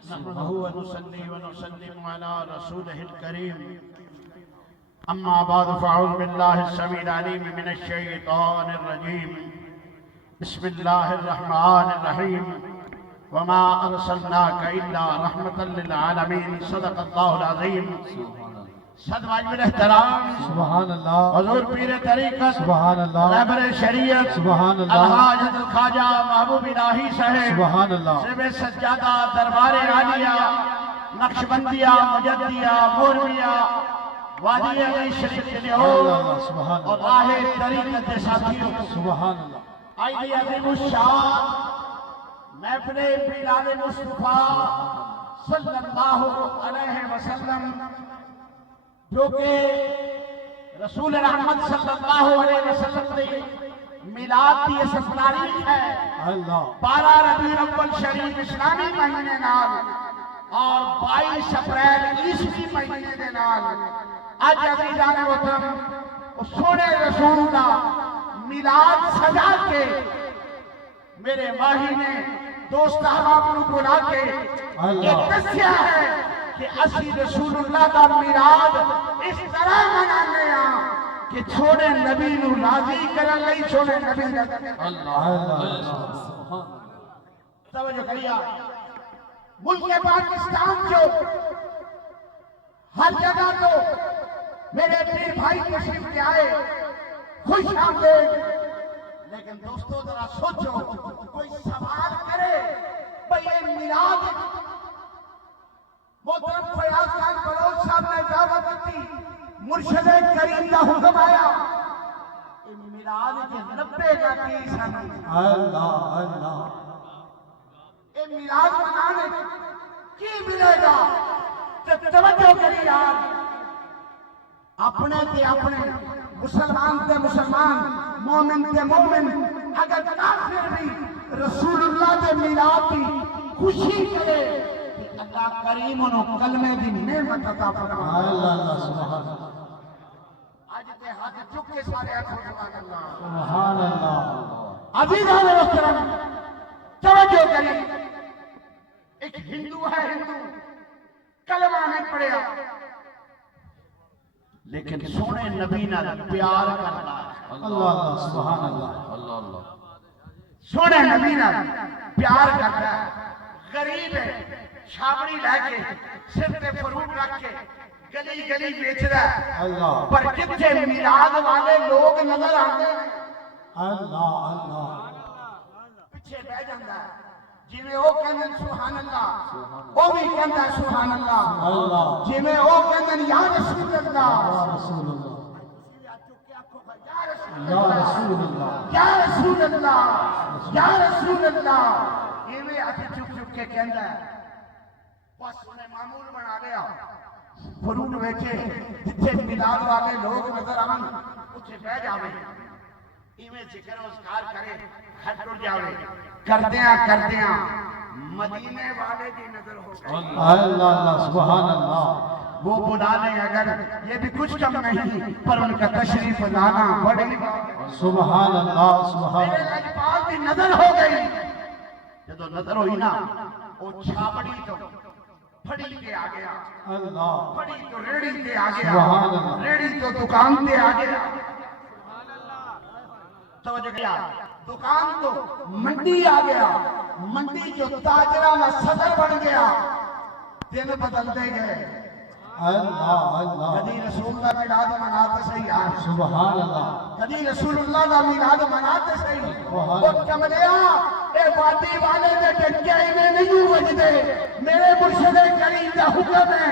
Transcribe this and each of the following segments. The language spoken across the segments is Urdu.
نحمده ونصلي ونسلم على رسوله الكريم أما بعد فأعوذ بالله السميع العليم من الشيطان الرجيم بسم الله الرحمن الرحيم وما أرسلناك إلا رحمة للعالمين صدق الله العظيم صد واجب احترام سبحان اللہ حضور پیر طریقت سبحان اللہ رہبر شریعت سبحان اللہ الحاج حضرت خواجہ محبوب الہی صاحب سبحان اللہ سب سجادہ دربار عالیہ نقشبندیہ مجدیہ مورمیہ وادی علی شریف کے لیے سبحان اور راہ طریقت کے ساتھیوں سبحان اللہ آئیے عظیم الشان محفل میلاد مصطفیٰ صلی اللہ علیہ وسلم جو کہ رسول رحمت صلی اللہ علیہ وسلم نے میلاد کی اس تاریخ ہے اللہ 12 ربیع الاول شریف اسلامی مہینے نال اور 22 اپریل عیسوی مہینے دے نال اج عزیزان وطن اس سونے رسول کا میلاد سجا کے میرے ماہی نے دوست احباب کو بلا کے یہ دسیا ہے کہ اسی رسول اللہ کا میلاد اس طرح منانے ہیں کہ چھوڑے نبی نو راضی کرن لئی چھوڑے نبی توجہ کریا ملک پاکستان جو ہر جگہ تو میرے پیر بھائی تشریف لے آئے خوش آمدید لیکن دوستو ذرا سوچو کوئی سوال کرے بھئی یہ میلاد محترم فیاض خان بلوچ صاحب نے دعوت دی مرشد کریم کا حکم آیا میلاد کے 90 کا کی سن اللہ اللہ یہ میلاد منانے کی ملے گا توجہ کری یار اپنے تے اپنے مسلمان تے مسلمان مومن تے مومن اگر کافر بھی رسول اللہ کے میلاد کی خوشی کرے اللہ کریم انہوں کلمے دی نعمت عطا فرمائے اللہ سبحان اللہ آج تے ہاتھ چک کے سارے آنکھوں سبحان اللہ سبحان اللہ عزیزان محترم توجہ کریں ایک ہندو ہے ہندو کلمہ نہیں پڑھیا لیکن سونے نبی نہ پیار کرتا ہے اللہ اللہ سبحان اللہ سونے نبی نہ پیار کرتا ہے غریب ہے چھاپڑی لے کے سر تے فروٹ رکھ کے گلی گلی بیچ رہا ہے اللہ پر کتنے میلاد والے لوگ نظر آتے ہیں اللہ اللہ پیچھے بہ جاتا ہے جی میں وہ کہندے سبحان اللہ وہ بھی کہندا ہے سبحان اللہ اللہ جی میں وہ کہندے یا رسول اللہ یا رسول اللہ یا رسول اللہ یا رسول اللہ یا رسول اللہ یہ بھی آتے چپ چپ کے کہندا ہے بس انہیں معمول بنا لیا فروٹ بیچے جتھے میلاد والے لوگ نظر آن اتھے بہ جاوے ایویں ذکر اذکار کرے ہٹ ٹر جاوے کردیاں مدینے والے دی نظر ہو گئی اللہ اللہ سبحان اللہ وہ بلا لیں اگر یہ بھی کچھ کم نہیں پر ان کا تشریف لانا بڑی سبحان اللہ سبحان میرے لجپال دی نظر ہو گئی جدو نظر ہوئی نا وہ چھاپڑی تو پھڑی کے آ گیا اللہ پھڑی تو ریڑی تے آ سبحان گیا اللہ ریڑی تو دکان تے آ گیا توجہ کیا دکان تو منڈی آ گیا منڈی جو تاجرہ میں صدر بن گیا دن بدلتے گئے اللہ اللہ کدی رسول اللہ میلاد مناتے صحیح یار سبحان اللہ کدی رسول اللہ کا میلاد مناتے صحیح وہ کملیا اے وادی والے دے ڈنکے انہیں نہیں وجدے میرے مرشد کریم کا حکم ہے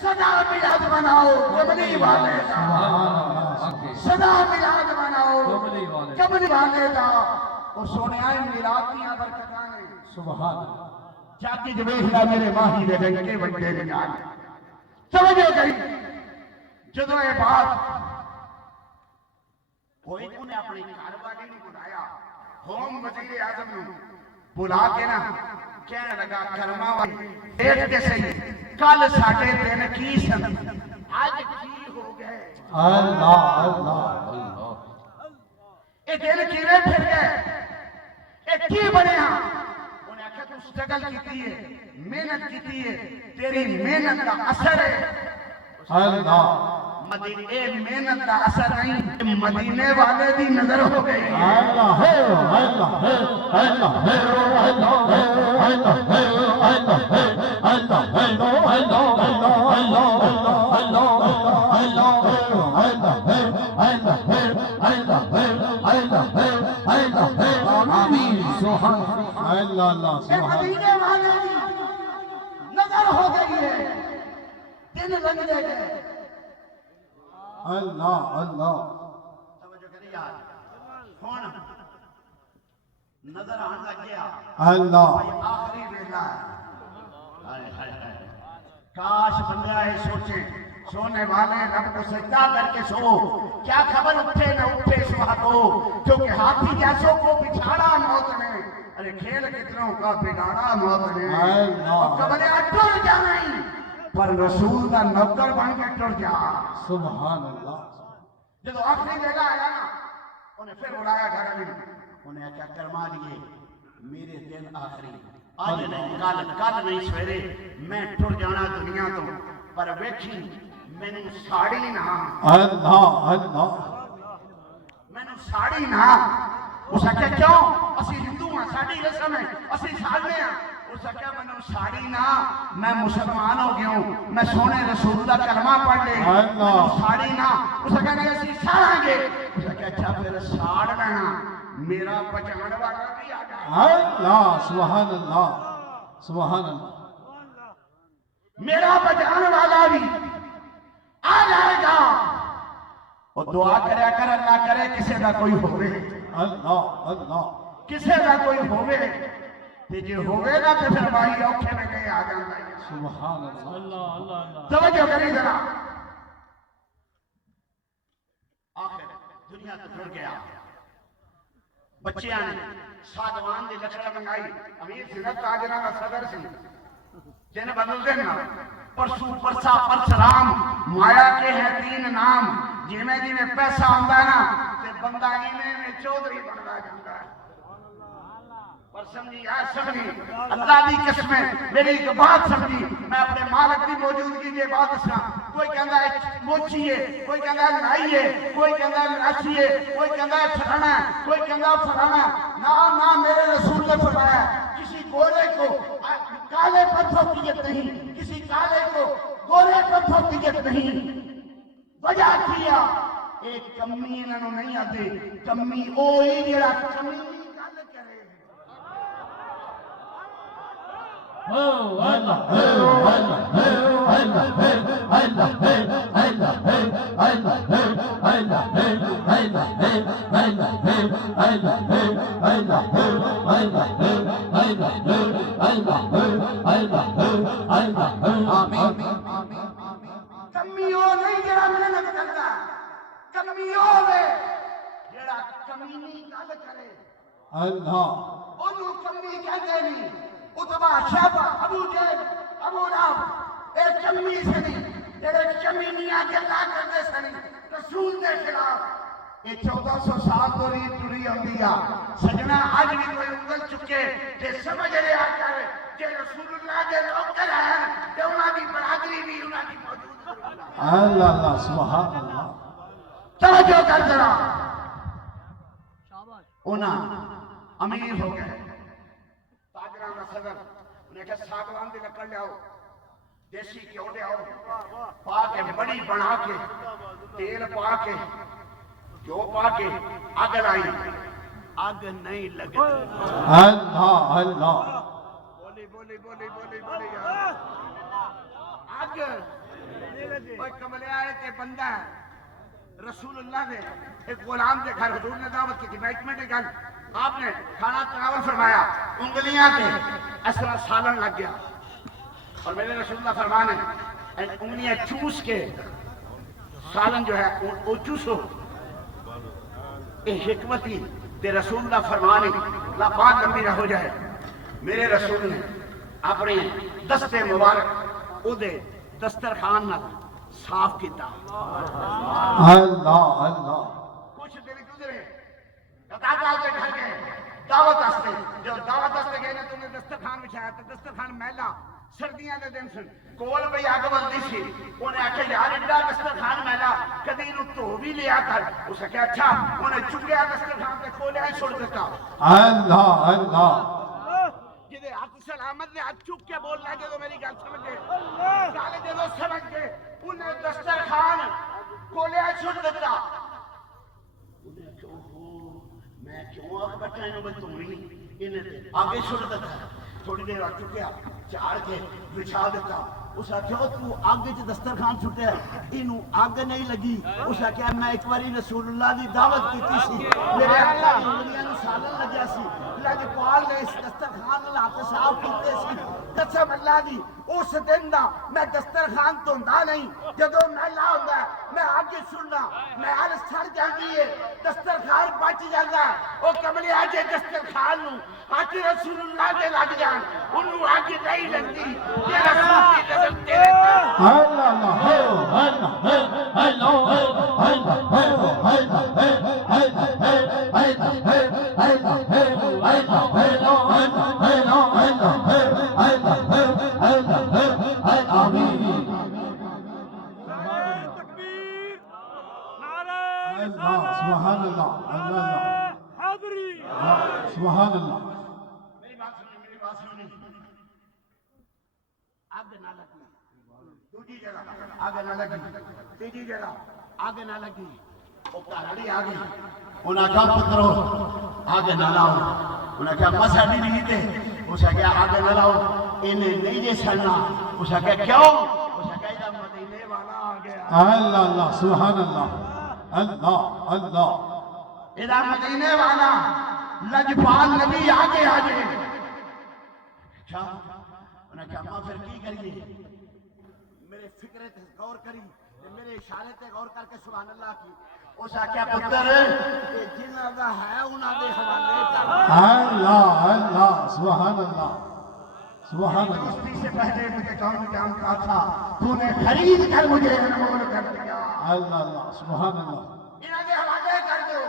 صدا میلاد مناؤ کملی والے کا صدا میلاد مناؤ کملی والے کا وہ سونے آئے میلاد کی برکتاں نے سبحان اللہ چاکی جویشہ میرے ماہی دے ڈنکے بنتے دے جانے سمجھو گئی جدو یہ بات کوئی انہیں اپنی کاروالی نے بلایا ہوم وزیر اعظم نے بلا کے نا کہنے لگا کرما والی دیکھ کے صحیح کل ساڑھے دن کی سن آج کی ہو گئے اللہ اللہ یہ دن کیویں پھر گئے یہ کی بنے ہاں انہیں آکھا تو سٹرگل کی ہے محنت کی ہے تیری محنت کا اثر ہے اللہ مدینے محنت کا اثر نہیں مدینے والے دی نظر ہو گئی اللہ ہے اللہ ہے اللہ ہے اللہ ہے اللہ ہے اللہ ہے اللہ ہے اللہ مدینے والے دی نظر ہو گئی ہے دن لگ گئے اللہ اللہ توجہ کری یار کون نظر آن لگ گیا اللہ بھائی آخری ویلا ہے کاش بندے آئے سوچیں سونے والے رب کو سجدہ کر کے سو کیا خبر اٹھے نہ اٹھے صبح کو کیونکہ ہاتھی جیسوں کو بچھاڑا موت نے ارے کھیل کتنوں کا بگاڑا موت نے اور قبریں ٹر جائیں پر رسول کا نوکر بن کے ٹر جا سبحان اللہ جب آخری ویلا آیا نا انہیں پھر اڑایا گھر میں انہیں کیا کرما دیے میرے دن آخری آج نہیں کل نہیں سویرے میں ٹر جانا دنیا تو پر ویکھی میں نے ساڑی نہ اللہ اللہ میں نے ساڑی نہ اس آکھیا کیوں اسی ہندو ہیں ساڑی رسم ہے اسی ساڑنے ہیں اس آکھیا میں نے ساڑی نہ میں مسلمان ہو گیا ہوں میں سونے رسول کا کلمہ پڑھ لے میں نے ساڑی نہ اس آکھیا نہیں اسی ساڑیں گے اس آکھیا اچھا پھر ساڑ لینا میرا بچان والا بھی آ جائے اللہ سبحان اللہ سبحان اللہ میرا بچان والا بھی آ جائے گا اور دعا کریا کر اللہ کرے کسے دا کوئی ہوئے اللہ اللہ کسے دا کوئی ہوئے تے جے ہوئے نا تے پھر بھائی اوکھے میں گئے آ جاندہ ہے سبحان اللہ توجہ کری ذرا آخر دنیا تو پھر گیا بچے آنے سادوان دی لکڑا منگائی امیر سنت تاجرہ کا صدر سی جنہیں بدل دینا پرسو پرسا پرسرام مایا کے ہیں تین نام جیمیں جی میں پیسہ آندہ نا تے بندہ ایمیں میں چودری بندہ جاندہ ہے پر سمجھی یا سمجھی اللہ دی قسمیں میری ایک بات سمجھی میں اپنے مالک دی موجودگی کے بات اسنا کوئی کہندہ ہے موچی ہے کوئی کہندہ ہے لائی ہے کوئی کہندہ ہے مراسی ہے کوئی کہندہ ہے پھرانا ہے کوئی کہندہ ہے پھرانا نہ میرے رسول نے فرمایا کسی گورے کو کالے پتھروں کی جت نہیں کسی کالے کو گورے پتھروں کی جت نہیں وجہ کیا ایک کمی انہوں نہیں آتے کمی اوہی جڑا کمی گل کرے کمیوں نہیں جڑا محنت کرتا کمیوں میں جڑا کمینی گل کرے اللہ انہوں کمی کہتے نہیں اتبا شہبہ ابو جیب ابو لہب ایک کمی سے نہیں جڑے کمینیاں گلا کرتے سنی رسول دے خلاف یہ 1400 سال تو ریت ٹری ہوندی آ سجنا آج بھی کوئی انگل چکے کہ سمجھ رہے آ کر کہ رسول اللہ کے نوکر ہیں کہ انہاں دی برادری بھی انہاں دی موجود ہے اللہ اللہ سبحان اللہ توجہ کر ذرا انہاں امیر ہو گئے تاجران کا صدر انہیں کہا ساگوان دی لکڑ لے آؤ دیسی کیوں لے آؤ پا کے بڑی بنا کے تیل پا کے کیوں پا کے آگ لائی آگ نہیں لگتی اللہ اللہ بولی آگ کوئی کملے آئے کہ بندہ ہے رسول اللہ نے ایک غلام دے گھر حضور نے دعوت کی تھی بیٹمنٹ کے گھر آپ نے کھانا تناول فرمایا انگلیاں کے اس طرح سالن لگ گیا اور میرے رسول اللہ فرمانے انگلیاں چوس کے سالن جو ہے وہ چوسو یہ حکمتی دے رسول اللہ فرمانے بات لمبی نہ ہو جائے میرے رسول نے اپنے دستے مبارک او دے دسترخوان نہ صاف کیتا اللہ اللہ کچھ دن گزرے قطع کے گھر گئے دعوت واسطے جو دعوت واسطے گئے نے تو نے دسترخوان بچھایا تے دسترخوان میلا سردیاں دے دن سن کول پئی اگ بلدی سی انہیں آخیا یار ایڈا دسترخوان میلا کدی نو دھو بھی لیا کر اس نے کہا اچھا انہیں چکیا دسترخوان تے کھولیا چھوڑ دیتا اللہ اللہ جدے ہاتھ سلامت نے ہاتھ چک کے بول رہا ہے جدو میری گل سمجھ گئے سارے جدو سمجھ گئے انہیں دسترخوان کھولیا چھوڑ دیتا انہیں کہا میں کیوں آگ بٹھا انہوں میں تمہیں انہیں آگے چھوڑ دیتا تھوڑی دیر آ چکیا چاڑ کے بچھا دیتا اس نے کہا تو آگے چھ دسترخوان چھوٹے انہوں آگ نہیں لگی اس نے کہا میں ایک باری رسول اللہ دی دعوت کیتی سی میرے آقا دی انگلیاں نو سالن لگیا سی لاجپال نے اس دسترخوان نال ہاتھ صاف کیتے سی قسم اللہ دی اس دن دا میں دسترخوان دھوندا نہیں جدوں میلا ہوندا ہے میں آگے سننا میں ہر سڑ جاندی ہے دسترخوان بچ جاندا او کملی اج دسترخوان نو ہاتھ رسول اللہ دے لگ جان انہوں آگے نہیں لگتی یہ رسول دی نظر تیرے اللہ سبحان اللہ سبحان اللہ میری بات سنی آگ نہ لگی دوسری جگہ آگ نہ لگی تیسری جگہ آگ نہ لگی وہ کہاڑی آ گئی انہیں کہا پترو آگ نہ لاؤ انہیں کہا مسا نہیں دے اس نے کہا آگ نہ لاؤ انہیں نہیں دے سڑنا اس نے کہا کیوں اس نے کہا ادھر مدینے والا آ گیا اللہ اللہ سبحان اللہ اللہ اللہ ادھر مدینے والا لجپال نبی آگے آگے اچھا انہیں کہا ماں پھر کی کریے میرے فکرے تے غور کری میرے اشارے تے غور کر کے سبحان اللہ کی اس آکھیا پتر جنہاں دا ہے انہاں دے حوالے کر اللہ اللہ سبحان اللہ سبحان اللہ دوستی سے پہلے مجھے کون جان کا تھا تو نے خرید کر مجھے انمول کر دیا اللہ اللہ سبحان اللہ انہاں دے حوالے کر دو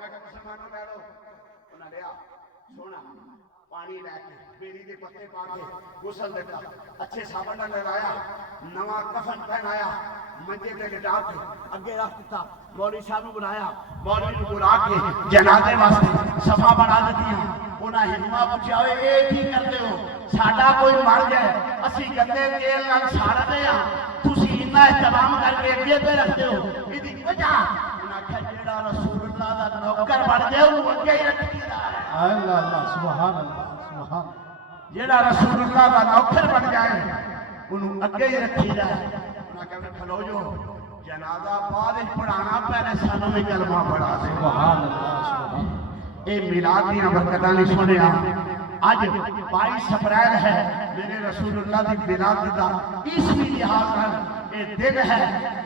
میں کہا مسلمانوں لے لو انہاں لیا سونا پانی لے کے بیری دے پتے پا کے غسل دیتا اچھے صابن نال لایا نواں کفن پہنایا منجے تے لٹا کے اگے رکھ دیتا مولوی صاحب نو بلایا مولوی نو بلا کے جنازے واسطے صفا بنا دتیاں انہاں ہنما پوچھیا اے اے کی کردے ہو ساڈا کوئی مر جائے اسی گندے تیل نال ساڑنے ہاں تسی اتنا احترام کر کے اگے تے رکھتے ہو ایدی وجہ انہاں کہ جیڑا رسول اللہ دا نوکر بن جائے او اگے ہی رکھیدا ہے اللہ اللہ سبحان اللہ سبحان جیڑا رسول اللہ دا نوکر بن جائے انہوں اگے ہی رکھی جائے انہاں کہتے کھلو جو جنازہ بعد پڑھانا پہلے سانوں میں کلمہ پڑھا دے سبحان اللہ سبحان اے میلاد دیاں برکتاں نہیں سنیا اج 22 اپریل ہے میرے رسول اللہ دی میلاد دا عیسوی لحاظ نال اے دن ہے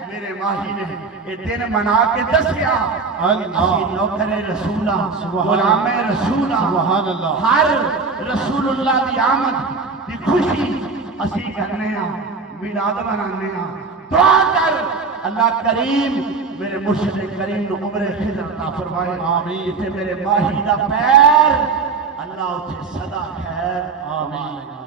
میرے ماہی نے اے دن منا کے دسیا اسی نوکر رسول غلام رسول سبحان اللہ ہر رسول اللہ دی آمد دی خوشی اسی کرنے ہاں میلاد منانے ہاں دعا کر اللہ کریم میرے مرشد کریم نو عمر خضر عطا فرمائے آمین جتھے میرے ماہی دا پیر اللہ اتھے صدا خیر آمین